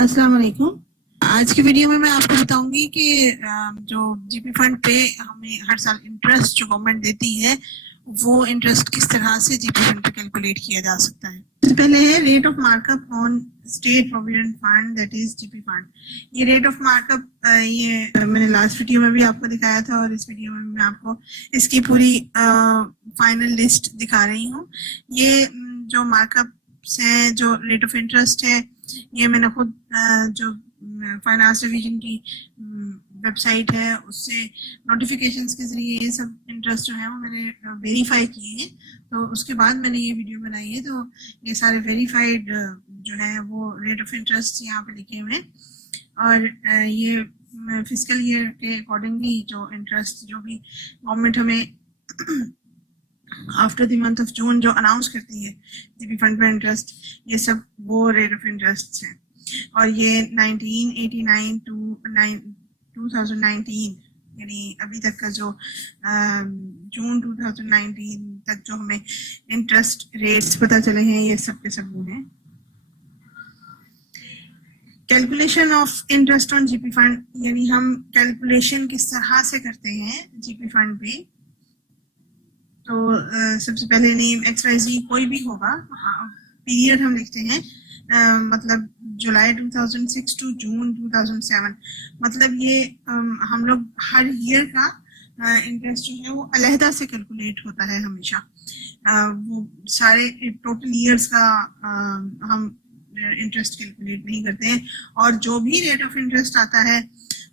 अस्सलाम वालेकुम। आज की वीडियो में मैं आपको बताऊंगी कि जो जीपी फंड पे हमें हर साल इंटरेस्ट जो गवर्नमेंट देती है वो इंटरेस्ट किस तरह से जीपी फंड पे कैलकुलेट किया जा सकता है। सबसे पहले है rate of markup on state provident fund that is GP fund. ये रेट ऑफ मार्कअप ये मैंने लास्ट वीडियो में भी आपको दिखाया था और इस वीडियो में मैं आपको इसकी पूरी फाइनल लिस्ट दिखा रही हूँ। ये जो मार्कअप है, जो रेट ऑफ इंटरेस्ट है, ये मैंने खुद जो फाइनेंस डिवीजन की वेबसाइट है उससे नोटिफिकेशंस के जरिए ये सब इंटरेस्ट जो है वो मैंने वेरीफाई किए हैं, तो उसके बाद मैंने ये वीडियो बनाई है। तो ये सारे वेरीफाइड जो है वो रेट ऑफ इंटरेस्ट यहाँ पे लिखे हुए हैं और ये फिजिकल ईयर के अकॉर्डिंगली जो इंटरेस्ट जो भी गवर्नमेंट हमें after the month of June जो अनाउंस करती है जीपी फंड पर इंटरेस्ट, ये सब वो रेट ऑफ इंटरेस्ट है। और ये 1989 टू 2019 यानी अभी तक का जो जून 2019 तक जो हमें इंटरेस्ट रेट्स पता चले हैं, ये सब के सब वो हैं। Calculation of interest on GP fund, यानी हम कैलकुलेशन किस तरह से करते हैं जीपी फंड पे। तो सबसे पहले नेम XYZ कोई भी होगा, पीरियड हम लिखते हैं, मतलब जुलाई 2006 टू जून 2007, मतलब ये हम लोग हर ईयर का इंटरेस्ट जो है वो अलहदा से कैलकुलेट होता है हमेशा। वो सारे टोटल ईयर्स का हम इंटरेस्ट कैलकुलेट नहीं करते हैं, और जो भी रेट ऑफ इंटरेस्ट आता है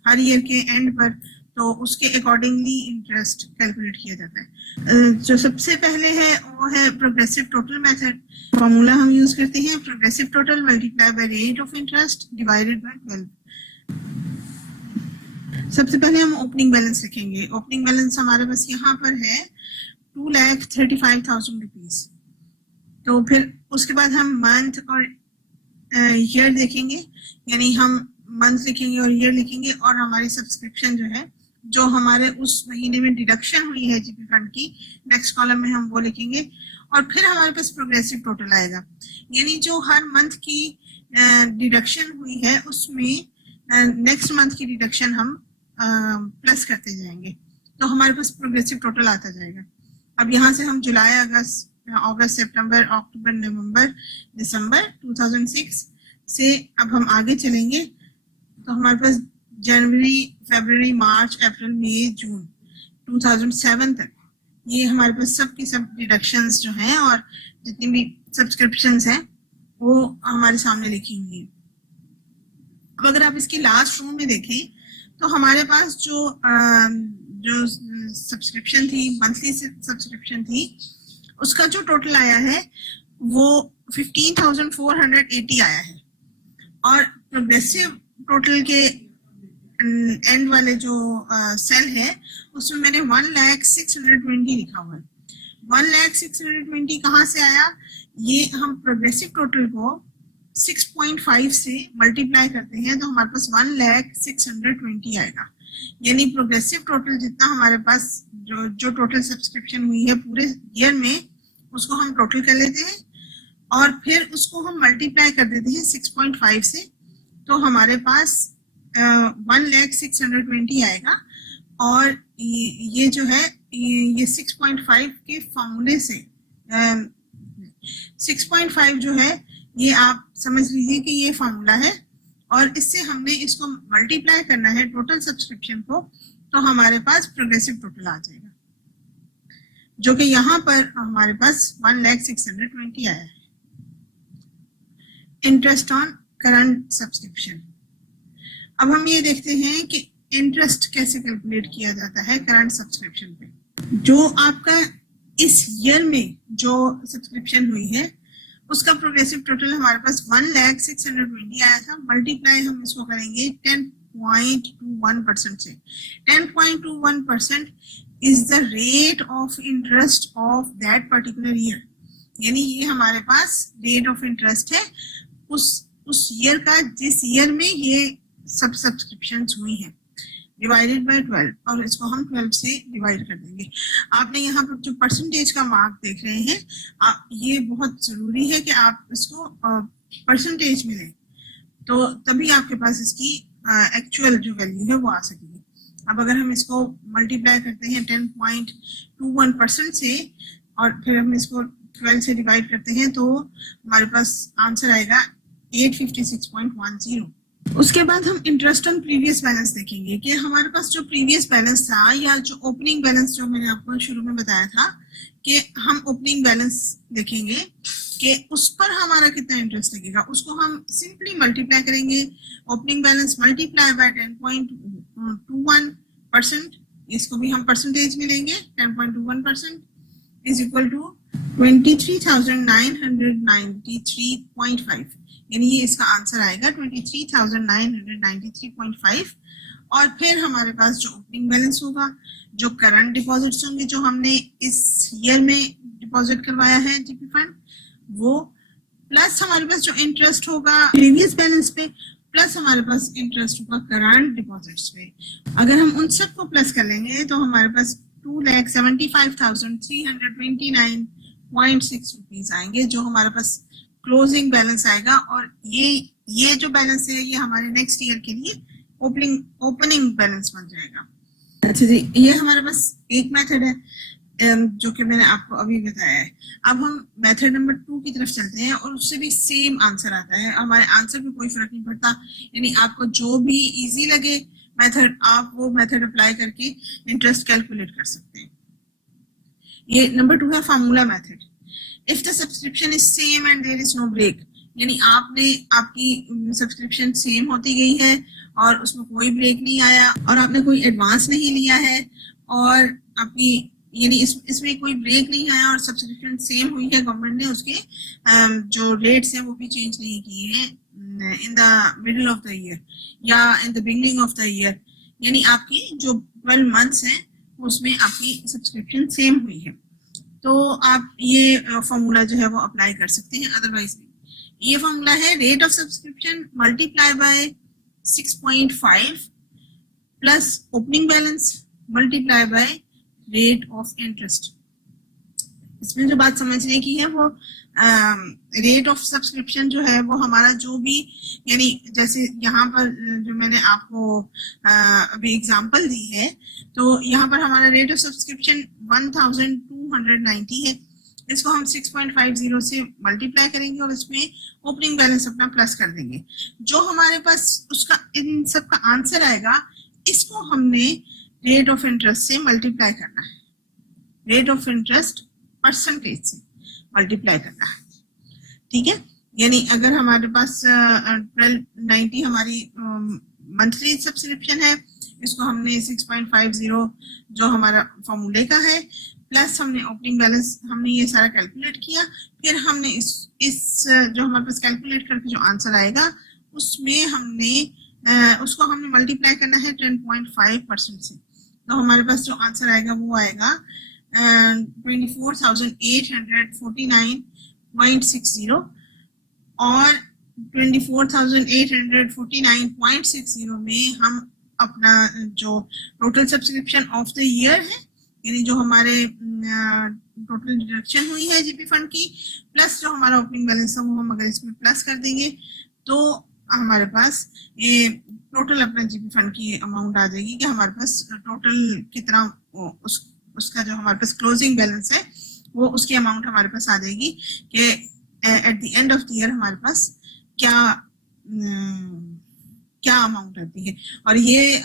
हर ईयर के एंड पर तो उसके अकॉर्डिंगली इंटरेस्ट कैलकुलेट किया जाता है। जो सबसे पहले है वो है प्रोग्रेसिव टोटल मेथड। फॉर्मूला हम यूज करते हैं progressive total multiply by rate of interest divided by 12। सबसे पहले हम ओपनिंग बैलेंस लिखेंगे। ओपनिंग बैलेंस हमारे पास यहाँ पर है 2,35,000 रुपीज। तो फिर उसके बाद हम मंथ और ईयर देखेंगे, यानी हम मंथ लिखेंगे और ईयर लिखेंगे, और हमारी सब्सक्रिप्शन जो है जो हमारे उस महीने में डिडक्शन हुई है जीपी फंड की, नेक्स्ट कॉलम में हम वो लिखेंगे। और फिर हमारे पास प्रोग्रेसिव टोटल आएगा, यानी जो हर मंथ की डिडक्शन हुई है उसमें नेक्स्ट मंथ की डिडक्शन हम प्लस करते जाएंगे, तो हमारे पास प्रोग्रेसिव टोटल आता जाएगा। अब यहाँ से हम जुलाई, अगस्त, सितंबर, अक्टूबर, नवंबर, दिसंबर 2006 से अब हम आगे चलेंगे, तो हमारे पास जनवरी, फरवरी, मार्च, अप्रैल, मई, जून 2007 तक ये हमारे पास सब की सब डिडक्शंस जो हैं और जितनी भी सब्सक्रिप्शंस हैं वो हमारे सामने लिखी हुई है। अब अगर आप इसकी लास्ट रो में देखें तो हमारे पास जो सब्सक्रिप्शन थी, मंथली सब्सक्रिप्शन थी, उसका जो टोटल आया है वो 15,480 आया है। और प्रोग्रेसिव टोटल के एंड वाले जो सेल है उसमें मैंने 1,06,20 लिखा हुआ है। 1,06,20 कहाँ से आया? ये हम प्रोग्रेसिव टोटल को 6.5 से मल्टीप्लाई करते हैं तो हमारे पास 1,06,20 आएगा। यानी प्रोग्रेसिव टोटल जितना हमारे पास जो टोटल सब्सक्रिप्शन हुई है पूरे ईयर में, उसको हम टोटल कर लेते हैं और फिर उसको हम मल्टीप्लाई कर देते हैं 6.5 से, तो हमारे पास 1,06,20 आएगा। और ये जो है ये 6.5 के फॉर्मूले से 6.5 जो है ये आप समझ लीजिए कि ये फॉर्मूला है, और इससे हमने इसको मल्टीप्लाई करना है टोटल सब्सक्रिप्शन को, तो हमारे पास प्रोग्रेसिव टोटल आ जाएगा, जो कि यहाँ पर हमारे पास 1,06,20 आया है। Interest on current subscription. अब हम ये देखते हैं कि इंटरेस्ट कैसे कैलकुलेट किया जाता है करंट सब्सक्रिप्शन पे। जो आपका इस ईयर में जो सब्सक्रिप्शन हुई है उसका प्रोग्रेसिव टोटल हमारे पास 1,06,20 आया था। मल्टीप्लाई हम इसको करेंगे 10.21% से। 10.21% is the rate of interest of that particular year, यानी ये हमारे पास रेट ऑफ इंटरेस्ट है उस ईयर का जिस ईयर में ये सब सब्सक्रिप्शंस हुई हैं, डिवाइडेड बाय 12, और इसको हम 12 से डिवाइड कर देंगे। आपने यहाँ पर जो परसेंटेज का मार्क देख रहे हैं, ये बहुत जरूरी है कि आप इसको परसेंटेज में लें। तो तभी आपके पास इसकी एक्चुअल जो वैल्यू है वो आ सकेगी। अब अगर हम इसको मल्टीप्लाई करते हैं 10.21% से और फिर हम इसको 12 से डिवाइड करते हैं तो हमारे पास आंसर आएगा 856.10। उसके बाद हम इंटरेस्ट ऑन प्रीवियस बैलेंस देखेंगे कि हमारे पास जो प्रीवियस बैलेंस था या जो ओपनिंग बैलेंस जो मैंने आपको शुरू में बताया था कि हम ओपनिंग बैलेंस देखेंगे कि उस पर हमारा कितना इंटरेस्ट लगेगा, उसको हम सिंपली मल्टीप्लाई करेंगे। ओपनिंग बैलेंस मल्टीप्लाई बाय 10.21%, इसको भी हम परसेंटेज में लेंगे। 10.21% इज इक्वल टू 23,993.5, यानी ये इसका आंसर आएगा 23,993.5। और फिर हमारे पास जो ओपनिंग बैलेंस होगा, जो करंट डिपॉजिट्स होंगे जो हमने इस ईयर में डिपॉजिट करवाया है जीपी फंड, वो प्लस हमारे पास जो इंटरेस्ट होगा प्रीवियस बैलेंस पे, प्लस हमारे पास इंटरेस्ट होगा करंट डिपॉजिट्स पे। अगर हम उन सबको प्लस कर लेंगे तो हमारे पास 2,75,329.6 रुपीज आएंगे, जो हमारे पास क्लोजिंग बैलेंस आएगा। और ये जो बैलेंस है ये हमारे नेक्स्ट ईयर के लिए ओपनिंग बैलेंस बन जाएगा। अच्छा जी, ये हमारे पास एक मेथड है जो कि मैंने आपको अभी बताया है। अब हम मेथड नंबर 2 की तरफ चलते हैं और उससे भी सेम आंसर आता है। हमारे आंसर में कोई फर्क नहीं पड़ता, यानी आपको जो भी इजी लगे मेथड, आप वो मेथड अप्लाई करके इंटरेस्ट कैलकुलेट कर सकते हैं। ये नंबर 2 है formula method. If the subscription is same and there is no break, यानी आपकी सब्सक्रिप्शन सेम होती गई है और उसमें कोई ब्रेक नहीं आया और आपने कोई एडवांस नहीं लिया है और आपकी यानी इसमें कोई ब्रेक नहीं आया और सब्सक्रिप्शन सेम हुई है, गवर्नमेंट ने उसके जो रेट्स हैं वो भी चेंज नहीं किए हैं in the middle of the year या in the beginning of the year, यानी आपकी जो 12 मंथ्स हैं उसमें आपकी सब्सक्रिप्शन सेम हुई है, तो आप ये फॉर्मूला जो है वो अप्लाई कर सकते हैं। अदरवाइज ये फॉर्मूला है rate of subscription multiply by 6.5 plus opening balance multiply by rate of interest. इसमें जो बात समझने की है वो रेट ऑफ सब्सक्रिप्शन जो है वो हमारा जो भी, यानी जैसे यहाँ पर जो मैंने आपको अभी एग्जांपल दी है, तो यहाँ पर हमारा रेट ऑफ सब्सक्रिप्शन 1290 है, इसको हम 6.50 से मल्टीप्लाई करेंगे और इसमें ओपनिंग बैलेंस अपना प्लस कर देंगे। जो हमारे पास उसका इन सब का आंसर आएगा, इसको हमने रेट ऑफ इंटरेस्ट से मल्टीप्लाई करना है, रेट ऑफ इंटरेस्ट परसेंटेज से मल्टीप्लाई करना है, ठीक है। यानी अगर हमारे पास 1290 हमारी मंथली सब्सक्रिप्शन है, इसको हमने 6.50 जो हमारा फॉर्मूले का है प्लस हमने ओपनिंग बैलेंस, हमने ये सारा कैलकुलेट किया, फिर हमने इस जो हमारे पास कैलकुलेट करके जो आंसर आएगा उसमें उसको हमने मल्टीप्लाई करना है 10.5% से, तो हमारे पास जो आंसर आएगा वो आएगा 24,849.60 और 24,849.60 में हम अपना जो total subscription of the year है, यानी जो हमारे टोटल डिडक्शन हुई है जीपी फंड की, प्लस जो हमारा ओपनिंग बैलेंस है वो हम अगर इसमें प्लस कर देंगे तो हमारे पास ये टोटल अपना जीपी फंड की अमाउंट आ जाएगी कि हमारे पास टोटल कितना उसका जो हमारे पास क्लोजिंग बैलेंस है वो उसकी अमाउंट हमारे पास आ जाएगी कि at the end of the year हमारे पास क्या अमाउंट आती है। और ये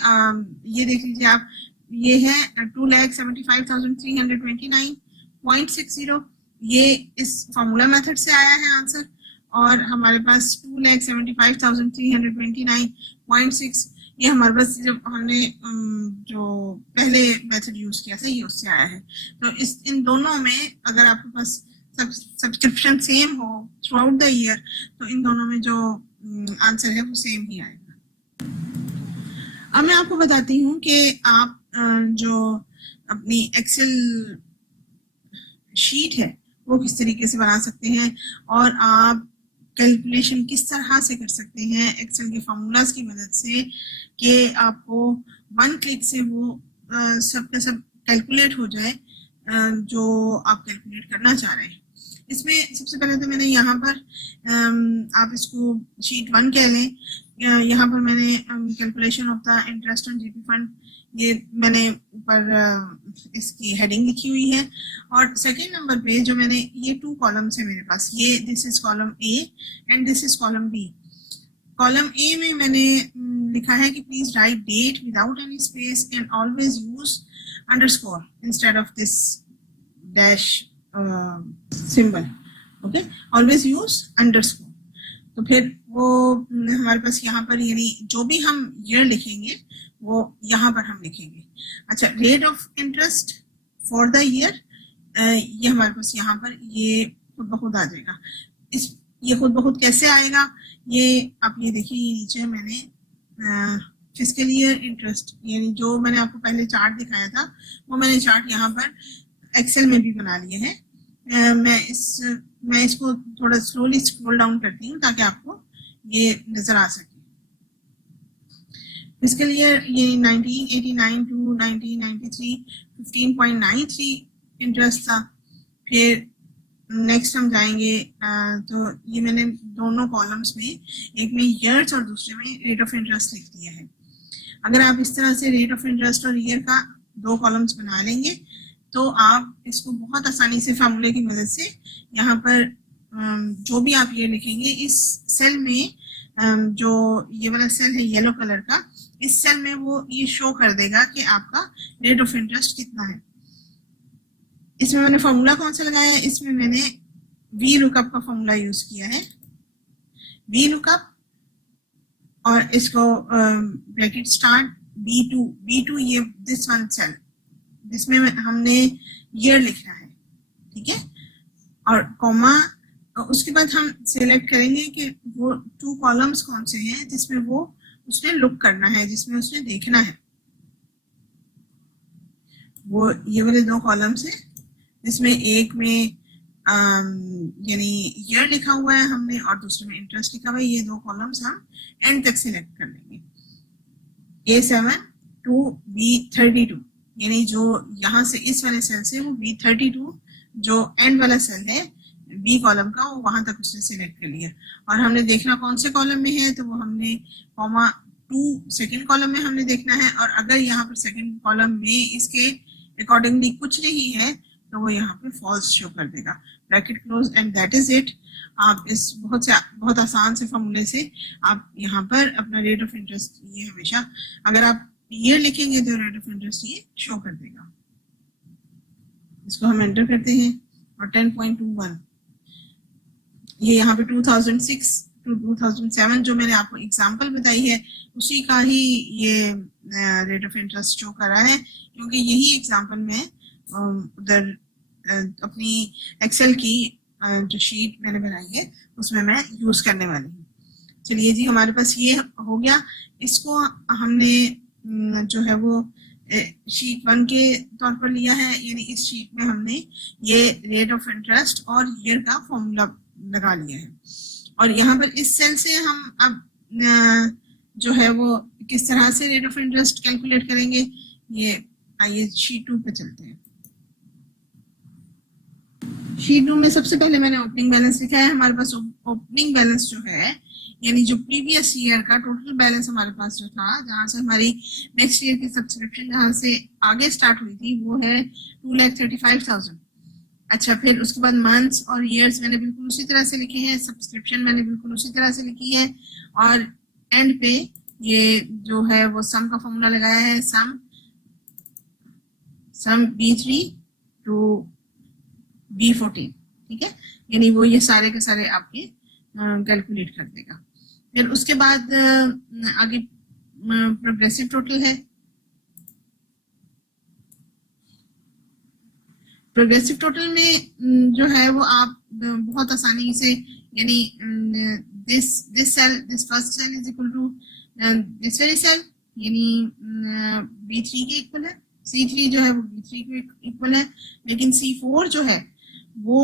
देख लीजिए आप, ये है 2,75,329.60, ये इस फॉर्मूला मेथड से आया है आंसर, और हमारे पास 2,75,329.6 ये हमारे पास जब हमने जो पहले मेथड यूज किया था ये उससे आया है। तो इन दोनों में अगर आपके पास सब्सक्रिप्शन सेम हो थ्रू आउट द ईयर तो इन दोनों में जो आंसर है वो सेम ही आएगा। अब मैं आपको बताती हूँ कि आप जो अपनी एक्सेल शीट है वो किस तरीके से बना सकते हैं और आप कैलकुलेशन किस तरह से कर सकते हैं एक्सेल के फार्मूलाज की मदद से कि आपको 1 क्लिक से वो सब का सब कैलकुलेट हो जाए जो आप कैलकुलेट करना चाह रहे हैं। इसमें सबसे पहले तो मैंने यहाँ पर आप इसको शीट 1 कह लें। यहाँ पर मैंने calculation of the interest on GP fund, ये मैंने ऊपर इसकी हेडिंग लिखी हुई है। और सेकंड नंबर पे जो मैंने ये 2 कॉलम्स है मेरे पास, ये this is column A and this is column B. Column A में मैंने लिखा है कि please write date without any space and always use underscore instead of this dash symbol. Okay, always use underscore. तो फिर वो हमारे पास यहाँ पर यानी जो भी हम ईयर लिखेंगे वो यहाँ पर हम लिखेंगे। अच्छा, rate of interest for the year, ये हमारे पास यहाँ पर ये खुद ब खुद आ जाएगा। ये खुद ब खुद कैसे आएगा, ये आप ये देखिए, ये नीचे मैंने फिस्कल ईयर इंटरेस्ट यानी जो मैंने आपको पहले चार्ट दिखाया था वो मैंने चार्ट यहाँ पर एक्सेल में भी बना लिए हैं। मैं इसको थोड़ा स्लोली स्क्रॉल डाउन करती हूँ ताकि आपको ये नजर आ सके। फिस्कल ईयर ये 1989 टू 1993 15.93 इंटरेस्ट था। फिर नेक्स्ट हम जाएंगे, तो ये मैंने दोनों कॉलम्स में, एक में ईयर्स और दूसरे में रेट ऑफ इंटरेस्ट लिख दिया है। अगर आप इस तरह से रेट ऑफ इंटरेस्ट और ईयर का 2 कॉलम्स बना लेंगे तो आप इसको बहुत आसानी से फार्मूले की मदद से यहाँ पर जो भी आप ये लिखेंगे इस सेल में, जो ये वाला सेल है येलो कलर का, इस सेल में वो ये शो कर देगा कि आपका रेट ऑफ इंटरेस्ट कितना है। इसमें मैंने फार्मूला कौन सा लगाया है, इसमें मैंने वी लुकअप का फार्मूला यूज किया है। वी लुकअप और इसको ब्रैकेट स्टार्ट B2 ये दिस वन सेल जिसमें हमने ईयर लिखना है, ठीक है, और कॉमा। उसके बाद हम सिलेक्ट करेंगे कि वो 2 कॉलम्स कौन से हैं जिसमें वो उसने लुक करना है, जिसमें उसने देखना है। वो ये वाले 2 कॉलम्स हैं जिसमें एक में यानी ईयर लिखा हुआ है हमने और दूसरे में इंटरेस्ट लिखा हुआ है। ये 2 कॉलम्स हम एंड तक सिलेक्ट कर लेंगे। A7 टू B32 यानी जो यहाँ से इस वाले सेल से वो B32 जो एंड वाला सेल है बी कॉलम का, वो वहां तक उसने सिलेक्ट कर लिया। और हमने देखना कौन से कॉलम में है, तो वो हमने कॉमा 2 सेकंड कॉलम में हमने देखना है। और अगर यहाँ पर सेकंड कॉलम में इसके अकॉर्डिंगली कुछ नहीं है तो वो यहाँ पे फॉल्स शो कर देगा। Bracket close and that is it. आप इस बहुत आसान से फॉर्मूले से आप यहाँ पर अपना रेट ऑफ इंटरेस्ट, ये हमेशा अगर आप ईयर लिखेंगे तो रेट ऑफ इंटरेस्ट ये शो कर देगा। इसको हम एंटर करते हैं और 10.21 ये यहाँ पे 2006 टू 2007 जो मैंने आपको एग्जांपल बताई है उसी का ही ये रेट ऑफ इंटरेस्ट शो कर रहा है, क्योंकि यही एग्जांपल में उधर अपनी एक्सेल की जो शीट मैंने बनाई है उसमें मैं यूज करने वाली हूँ। चलिए जी, हमारे पास ये हो गया। इसको हमने जो है वो शीट 1 के तौर पर लिया है, यानी इस शीट में हमने ये रेट ऑफ इंटरेस्ट और ईयर का फॉर्मूला लगा लिया है। और यहाँ पर इस सेल से हम अब जो है वो किस तरह से रेट ऑफ इंटरेस्ट कैलकुलेट करेंगे, ये आइए शीट 2 पे चलते हैं। शीट 2 में सबसे पहले मैंने ओपनिंग बैलेंस लिखा है। हमारे पास ओपनिंग बैलेंस जो है यानी जो प्रीवियस ईयर का टोटल बैलेंस हमारे पास जो था, जहां से हमारी नेक्स्ट ईयर की सब्सक्रिप्शन जहां से आगे स्टार्ट हुई थी, वो है 2,35,000। अच्छा, फिर उसके बाद मंथ्स और ईयर्स मैंने बिल्कुल उसी तरह से लिखे हैं, सब्सक्रिप्शन मैंने बिल्कुल उसी तरह से लिखी है। और एंड पे ये जो है वो सम का फॉर्मूला लगाया है, सम B3 टू B14, ठीक है, यानी वो ये सारे के सारे आपके कैलकुलेट कर देगा। फिर उसके बाद आगे प्रोग्रेसिव टोटल है। प्रोग्रेसिव टोटल में जो है वो आप बहुत आसानी से यानी this first cell is equal to this very cell यानी B3 के इक्वल है, C3 जो है वो B3 के इक्वल है, लेकिन C4 जो है वो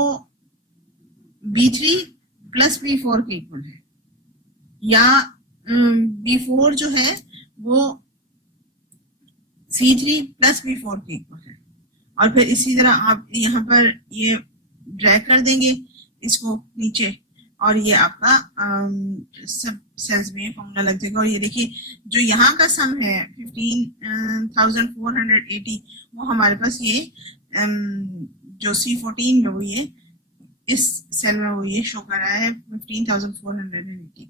B3 प्लस B4 के इक्वल है, या B4 जो है वो C3 प्लस B4 के इक्वल है। और फिर इसी तरह आप यहाँ पर ये ड्रैग कर देंगे इसको नीचे, और ये आपका सब सेल्स में फॉर्मूला लग जाएगा। और ये देखिए जो यहाँ का सम है 15,480 वो हमारे पास ये जो C14 में वो ये इस सेल में वो ये शो कर रहा है 15,480।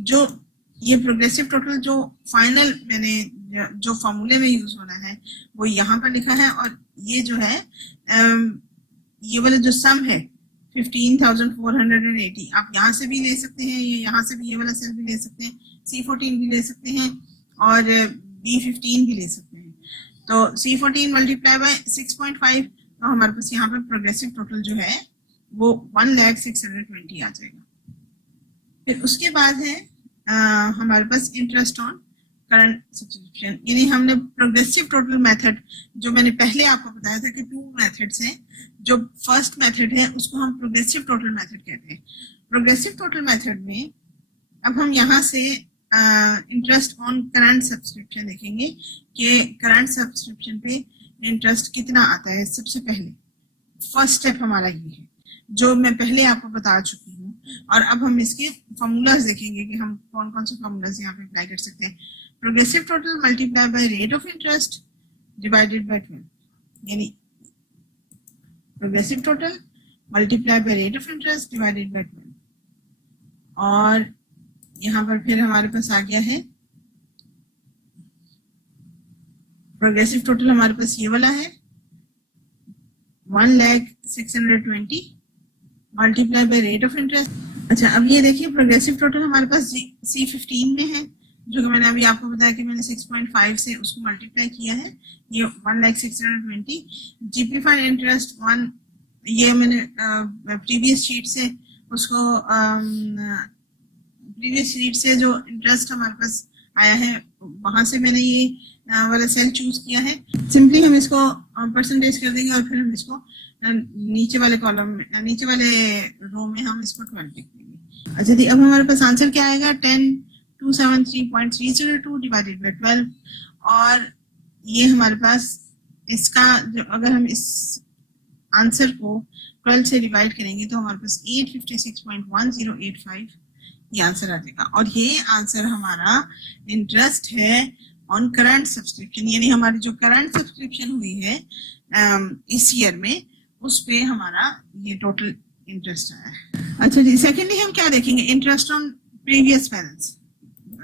जो ये प्रोग्रेसिव टोटल जो फाइनल मैंने जो फॉर्मूले में यूज होना है वो यहाँ पर लिखा है। और ये जो है ये वाला जो सम है 15,480 आप यहाँ से भी ले सकते हैं, ये यहाँ से भी ये वाला सेल भी ले सकते हैं, C14 भी ले सकते हैं और B15 भी ले सकते हैं। तो C14 मल्टीप्लाई बाय 6.5 तो हमारे पास यहाँ पर प्रोग्रेसिव टोटल जो है वो 1,620,000 आ जाएगा। फिर उसके बाद है हमारे पास इंटरेस्ट ऑन करंट सब्सक्रिप्शन, यानी हमने प्रोग्रेसिव टोटल मेथड जो मैंने पहले आपको बताया था कि 2 मेथड्स हैं। जो फर्स्ट मेथड है उसको हम प्रोग्रेसिव टोटल मेथड कहते हैं। प्रोग्रेसिव टोटल मेथड में अब हम यहाँ से इंटरेस्ट ऑन करंट सब्सक्रिप्शन देखेंगे कि करंट सब्सक्रिप्शन पे इंटरेस्ट कितना आता है। सबसे पहले फर्स्ट स्टेप हमारा ये है जो मैं पहले आपको बता चुकी हूँ। और अब हम इसके फॉर्मूलाज देखेंगे कि हम कौन कौन से फॉर्मूलाज यहाँ पे अप्लाई कर सकते हैं। Progressive total multiply by rate of interest divided by 12, यानी progressive total multiply by rate of interest divided by 12। और यहाँ पर फिर हमारे पास आ गया है प्रोग्रेसिव टोटल हमारे पास ये वाला है 1,620,000 multiply by rate of interest. अच्छा अब ये देखिए प्रोग्रेसिव टोटल हमारे पास C15 में है जो कि मैंने अभी आपको बताया कि मैंने 6.5 से उसको मल्टीप्लाई किया है, ये 1,620,000। जीपी फंड इंटरेस्ट 1 ये मैंने प्रीवियस शीट से उसको प्रीवियस शीट से जो इंटरेस्ट हमारे पास आया है वहां से मैंने ये वाला सेल चूज किया है। सिंपली हम इसको परसेंटेज कर देंगे और फिर हम इसको नीचे वाले कॉलम में नीचे वाले रो में हम इसको 12 लिख देंगे। अच्छा जी अब हमारे पास आंसर क्या आएगा 10,273.302 डिवाइडेड बाय 12। और ये हमारे पास इसका जो अगर हम इस आंसर को 12 से डिवाइड करेंगे तो हमारे पास 856.1085 ये आंसर आ जाएगा। और ये आंसर हमारा इंटरेस्ट है ऑन करंट सब्सक्रिप्शन, यानी हमारी जो करंट सब्सक्रिप्शन हुई है इस ईयर में उस पे हमारा ये टोटल इंटरेस्ट आया है। अच्छा जी सेकेंडली हम क्या देखेंगे इंटरेस्ट ऑन प्रीवियस बैलेंस।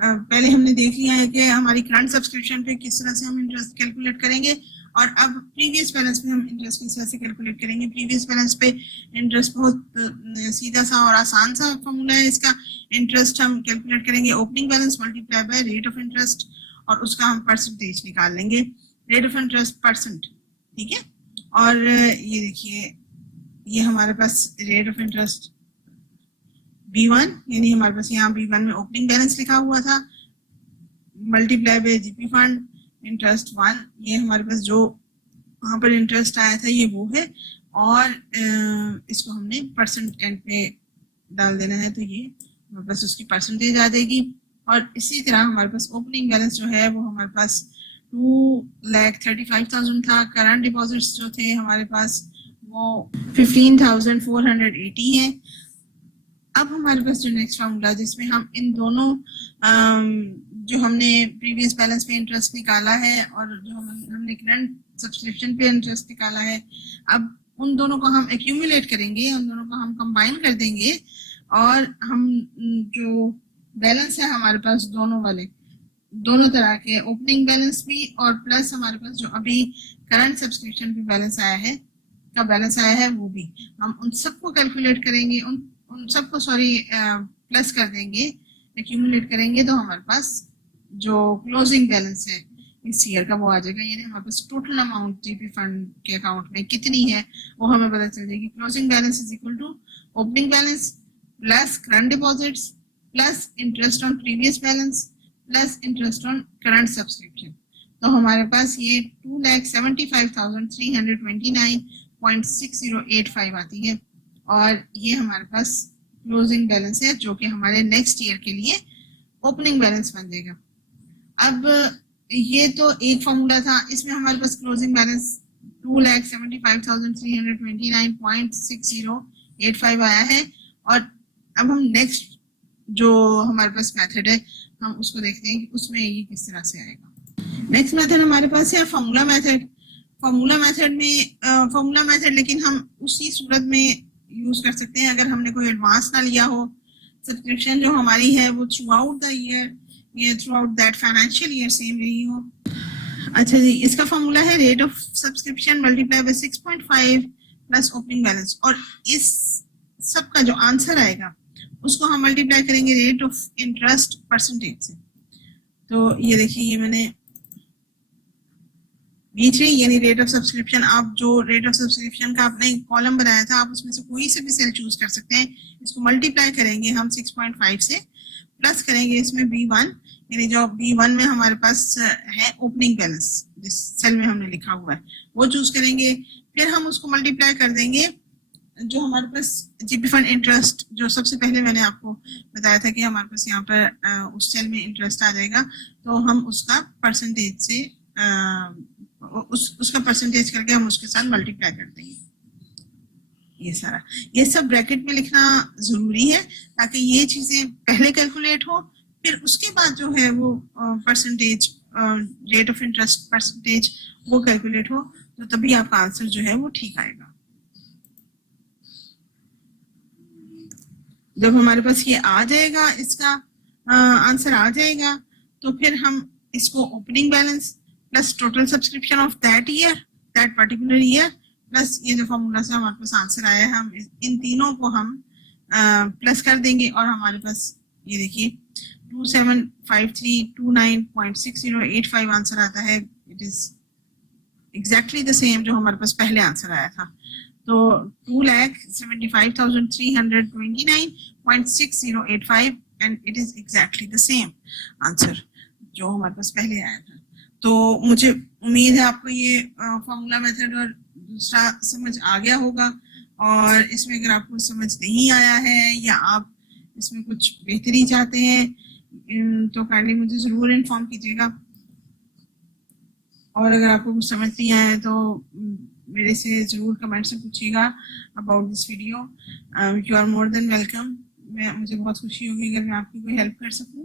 पहले हमने देख लिया है कि हमारी करंट सब्सक्रिप्शन पे किस तरह से हम इंटरेस्ट कैलकुलेट करेंगे और अब प्रीवियस बैलेंस पे हम इंटरेस्ट किस तरह से कैलकुलेट करेंगे। प्रीवियस बैलेंस पे इंटरेस्ट बहुत सीधा सा और आसान सा फॉर्मूला है इसका। इंटरेस्ट हम कैलकुलेट करेंगे opening balance multiply by rate of interest और उसका हम परसेंटेज निकाल लेंगे, रेट ऑफ इंटरेस्ट परसेंट, ठीक है। और ये देखिए ये हमारे पास रेट ऑफ इंटरेस्ट B1 यानी हमारे पास यहाँ B1 में ओपनिंग बैलेंस लिखा हुआ था multiply by GP fund interest 1, ये हमारे पास जो वहां पर इंटरेस्ट आया था ये वो है। और इसको हमने परसेंट एंड पे डाल देना है तो ये हमारे पास उसकी परसेंटेज आ जाएगी। और इसी तरह हमारे पास ओपनिंग बैलेंस जो है वो हमारे पास 2,35,000 था। करंट डिपॉजिट्स जो थे हमारे पास वो 15,480 है। अब हमारे पास जो नेक्स्ट फॉर्मूला जिसमें हम इन दोनों जो हमने प्रीवियस बैलेंस पे इंटरेस्ट निकाला है और जो हमने करंट सब्सक्रिप्शन पे इंटरेस्ट निकाला है, अब उन दोनों को हम एक्यूमुलेट करेंगे, उन दोनों को हम कंबाइन कर देंगे और हम जो बैलेंस है हमारे पास दोनों वाले दोनों तरह के ओपनिंग बैलेंस भी और प्लस हमारे पास जो अभी करंट सब्सक्रिप्शन पे बैलेंस आया है का बैलेंस आया है वो भी हम उन सबको कैलकुलेट करेंगे, उन सबको प्लस कर देंगे, एक्यूमुलेट करेंगे तो हमारे पास जो क्लोजिंग बैलेंस है इस ईयर का वो आ जाएगा। यानी हमारे पास टोटल अमाउंट जीपी फंड के अकाउंट में कितनी है वो हमें पता चल जाएगी। Closing balance is equal to opening balance plus current deposits plus interest on previous balance plus interest on current subscription. तो हमारे पास ये 2,75,329.6085 आती है और ये हमारे पास क्लोजिंग बैलेंस है जो कि हमारे नेक्स्ट ईयर के लिए ओपनिंग बैलेंस बन जाएगा। अब ये तो एक फॉर्मूला था, इसमें हमारे पास क्लोजिंग बैलेंस 2,75,329.6085 आया है और अब हम नेक्स्ट जो हमारे पास मेथड है हम उसको देखते हैं कि उसमें ये किस तरह से आएगा। नेक्स्ट मेथड हमारे पास है फॉर्मूला मेथड। फॉर्मूला मेथड लेकिन हम उसी सूरत में यूज कर सकते हैं अगर हमने कोई एडवांस ना लिया हो, सब्सक्रिप्शन जो हमारी है वो through out the year through out that financial year same रही हो। अच्छा जी, इसका फॉर्मूला है rate of subscription multiply by 6.5 plus opening balance, और इस सब का जो आंसर आएगा उसको हम मल्टीप्लाई करेंगे रेट ऑफ इंटरेस्ट परसेंटेज से। तो ये देखिए, ये मैंने बीच में यानी रेट ऑफ सब्सक्रिप्शन, आप जो रेट ऑफ सब्सक्रिप्शन का आपने कॉलम बनाया था आप उसमें से कोई से भी सेल चूज कर सकते हैं। इसको मल्टीप्लाई करेंगे हम 6.5 से, प्लस करेंगे इसमें B1 यानी जो B1 में हमारे पास है ओपनिंग बैलेंस जिस सेल में हमने लिखा हुआ है वो चूज करेंगे। फिर हम उसको मल्टीप्लाई कर देंगे जो हमारे पास जीपी फंड इंटरेस्ट, जो सबसे पहले मैंने आपको बताया था कि हमारे पास यहाँ पर उस सेल में इंटरेस्ट आ जाएगा, तो हम उसका परसेंटेज से उसका परसेंटेज करके हम उसके साथ मल्टीप्लाई कर देंगे। ये सब ब्रैकेट में लिखना जरूरी है ताकि ये चीजें पहले कैलकुलेट हो, फिर उसके बाद जो है वो percentage rate of interest percentage वो कैलकुलेट हो, तो तभी आपका आंसर जो है वो ठीक आएगा। जब हमारे पास ये आ जाएगा, इसका आंसर आ जाएगा, तो फिर हम इसको opening balance plus total subscription of that year, that particular year, plus ये जो फॉर्मूला से हमारे पास आंसर आया है, हम इन तीनों को हम प्लस कर देंगे और हमारे पास ये देखिए 275329.6085 आंसर आता है। It is exactly the same जो हमारे पास पहले आंसर आया था। तो 2,75,329.6085 and it is exactly the same answer जो हमारे पास पहले आया था। तो मुझे उम्मीद है आपको ये फॉर्मूला मेथड और दूसरा समझ आ गया होगा, और इसमें अगर आपको समझ नहीं आया है या आप इसमें कुछ बेहतरी चाहते हैं तो काइंडली मुझे जरूर इन्फॉर्म कीजिएगा, और अगर आपको कुछ समझ नहीं आया है तो मेरे से जरूर कमेंट से पूछिएगा about this video. You are more than welcome. मुझे बहुत खुशी होगी अगर मैं आपकी कोई हेल्प कर सकूं।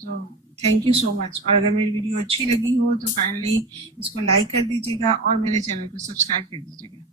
तो थैंक यू सो मच, और अगर मेरी वीडियो अच्छी लगी हो तो काइंडली इसको लाइक कर दीजिएगा और मेरे चैनल को सब्सक्राइब कर दीजिएगा।